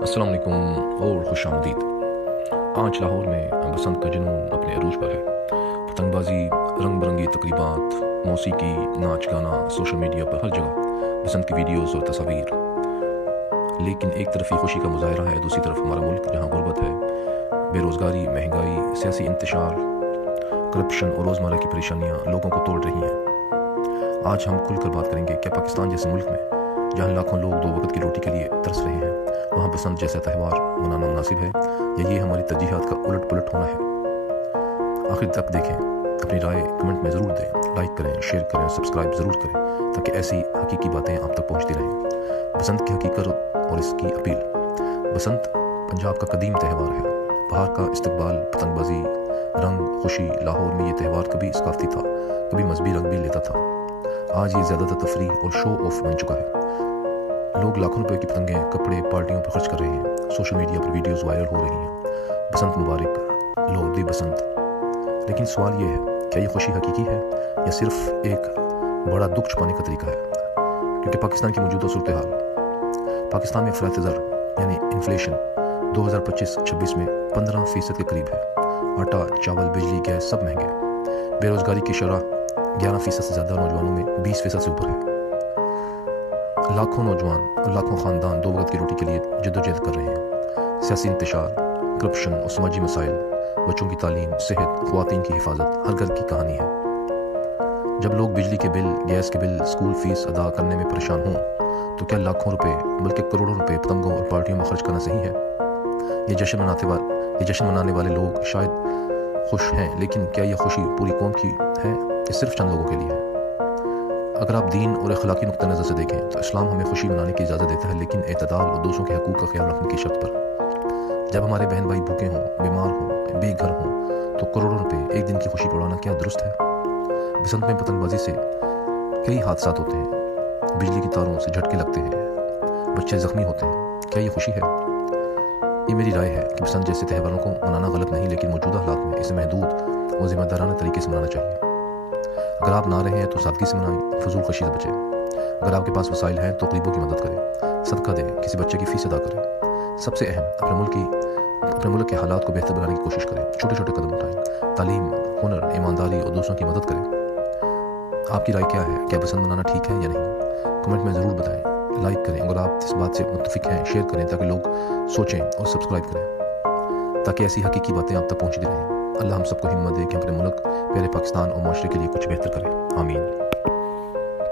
अस्सलाम वालेकुम और खुश आमदीद। आज लाहौर में बसंत का जुनून अपने अरूज पर है। पतंगबाजी, रंग बिरंगी तकरीबात, मौसीकी, नाच गाना, सोशल मीडिया पर हर जगह बसंत की वीडियोस और तस्वीर। लेकिन एक तरफ ये खुशी का मुजाहरा है, दूसरी तरफ हमारा मुल्क जहाँ गुर्बत है, बेरोज़गारी, महंगाई, सियासी इंतशार, करप्शन और रोज़मर्रा की परेशानियाँ लोगों को तोड़ रही हैं। आज हम खुल कर बात करेंगे क्या पाकिस्तान जैसे मुल्क में जहाँ लाखों लोग दो वक्त की रोटी के लिए तरस रहे हैं, वहाँ बसंत जैसा त्यौहार मनाना मुनासिब है या ये हमारी तरजीहात का उलट पुलट होना है। आखिर तक देखें, अपनी राय कमेंट में ज़रूर दें, लाइक करें, शेयर करें, सब्सक्राइब ज़रूर करें ताकि ऐसी हकीकी बातें आप तक पहुँचती रहें। बसंत की हकीकत और इसकी अपील। बसंत पंजाब का कदीम त्यौहार है। बाहर का इस्तकबाल, पतंगबाजी, रंग, खुशी। लाहौर में ये त्यौहार कभी सकाफती था, कभी मजहबी रंग भी लेता था। आज ये ज़्यादातर तफरीह और शो ऑफ बन चुका है। लोग लाखों रुपए की पतंगें, कपड़े, पार्टियों पर खर्च कर रहे हैं। सोशल मीडिया पर वीडियोस वायरल हो रही हैं। बसंत मुबारक, लोहड़ी बसंत। लेकिन सवाल ये है, क्या ये खुशी हकीकी है या सिर्फ एक बड़ा दुख छुपाने का तरीका है? क्योंकि पाकिस्तान की मौजूदा सूरत हाल, पाकिस्तान में फ़रात ज़र यानी इन्फ्लेशन 2025-26 में 15% के करीब है। आटा, चावल, बिजली, गैस सब महंगे। बेरोज़गारी की शरह 11% से ज़्यादा नौजवानों में 20% से ऊपर है। लाखों नौजवान और लाखों ख़ानदान दो वक्त की रोटी के लिए जद्दोजहद कर रहे हैं। सियासी इंतशार, करप्शन और समाजी मसाइल, बच्चों की तालीम, सेहत, ख़वातीन की हिफाजत, हर घर की कहानी है। जब लोग बिजली के बिल, गैस के बिल, स्कूल फीस अदा करने में परेशान हों तो क्या लाखों रुपए बल्कि करोड़ों रुपए पतंगों और पार्टियों में खर्च करना सही है? ये जश्न मनाने वाले लोग शायद खुश हैं, लेकिन क्या यह खुशी पूरी कौम की है कि सिर्फ चंद लोगों के लिए है? अगर आप दीन और अखलाकी नुक्ता नज़र से देखें तो इस्लाम हमें खुशी मनाने की इजाज़त देता है, लेकिन एतदाल और दूसरों के हकूक़ का ख्याल रखने की शर्त पर। जब हमारे बहन भाई भूखे हों, बीमार हों, बेघर हों तो करोड़ों रुपए एक दिन की खुशी उड़ाना क्या दुरुस्त है? बसंत में पतंगबाजी से कई हादसात होते हैं, बिजली की तारों से झटके लगते हैं, बच्चे ज़ख्मी होते हैं। क्या ये खुशी है? ये मेरी राय है कि बसंत जैसे त्यौहारों को मनाना गलत नहीं, लेकिन मौजूदा हालात में इसे महदूद और ज़िम्मेदाराना तरीके से मनाना चाहिए। अगर आप ना रहे हैं तो सादगी से मनाएं, फजूल खर्ची से बचें। अगर आपके पास वसाइल हैं तो गरीबों की मदद करें, सदका दें, किसी बच्चे की फ़ीस अदा करें। सबसे अहम, अपने मुल्क के हालात को बेहतर बनाने की कोशिश करें। छोटे छोटे कदम उठाएं, तालीम, हुनर, ईमानदारी और दूसरों की मदद करें। आपकी राय क्या है? क्या बसंत मनाना ठीक है या नहीं? कमेंट में ज़रूर बताएं, लाइक करें। अगर आप इस बात से मुत्तफिक हैं, शेयर करें ताकि लोग सोचें और सब्सक्राइब करें ताकि ऐसी हकीकी बातें आप तक पहुँचती रहें। अल्लाह हम सबको हिम्मत दे कि अपने मुल्क, प्यारे पाकिस्तान और माशरे के लिए कुछ बेहतर करें। आमीन।